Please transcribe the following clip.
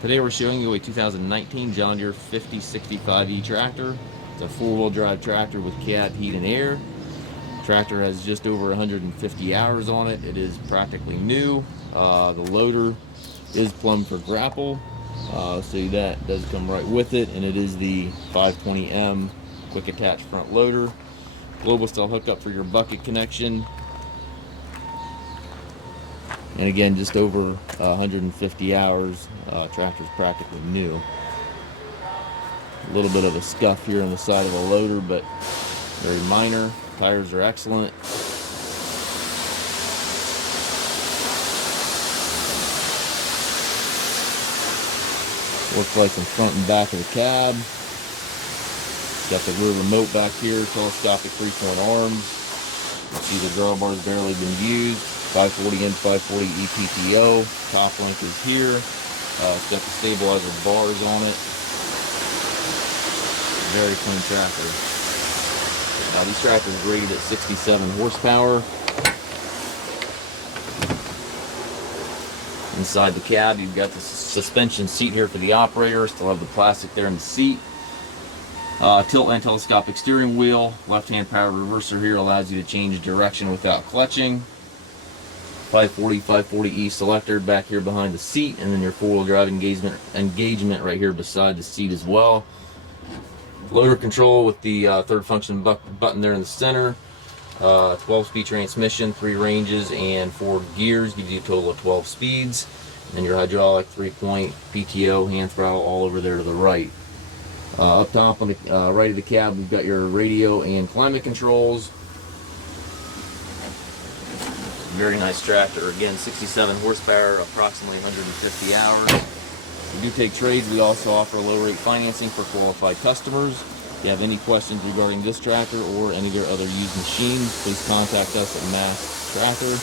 Today we're showing you a 2019 John Deere 5065E tractor. It's a four-wheel drive tractor with cab, heat, and air. Tractor has just over 150 hours on it. It is practically new. The loader is plumbed for Grapple, so that does come right with it, and it is the 520M quick attach front loader. Global style hookup for your bucket connection. And again, just over 150 hours. Tractor's practically new. A little bit of a scuff here on the side of the loader, but very minor. Tires are excellent. Looks like some front and back of the cab. Got the rear remote back here, telescopic 3-point arms. You see the drawbar's barely been used. 540 and 540 EPTO. Top link is here. It's got the stabilizer bars on it. Very clean tractor. Now these tractors are rated at 67 horsepower. Inside the cab, you've got the suspension seat here for the operator. Still have the plastic there in the seat. Tilt and telescopic steering wheel. Left-hand power reverser here allows you to change direction without clutching. 540E selector back here behind the seat, and then your four-wheel drive engagement right here beside the seat as well. Loader control with the third function button there in the center. 12-speed transmission, 3 ranges and 4 gears, gives you a total of 12 speeds. And your hydraulic 3-point PTO hand throttle all over there to the right. Up top on the right of the cab, we've got your radio and climate controls. Very nice tractor. Again, 67 horsepower, approximately 150 hours. We do take trades. We also offer low-rate financing for qualified customers. If you have any questions regarding this tractor or any of your other used machines, please contact us at Massey-Ferguson.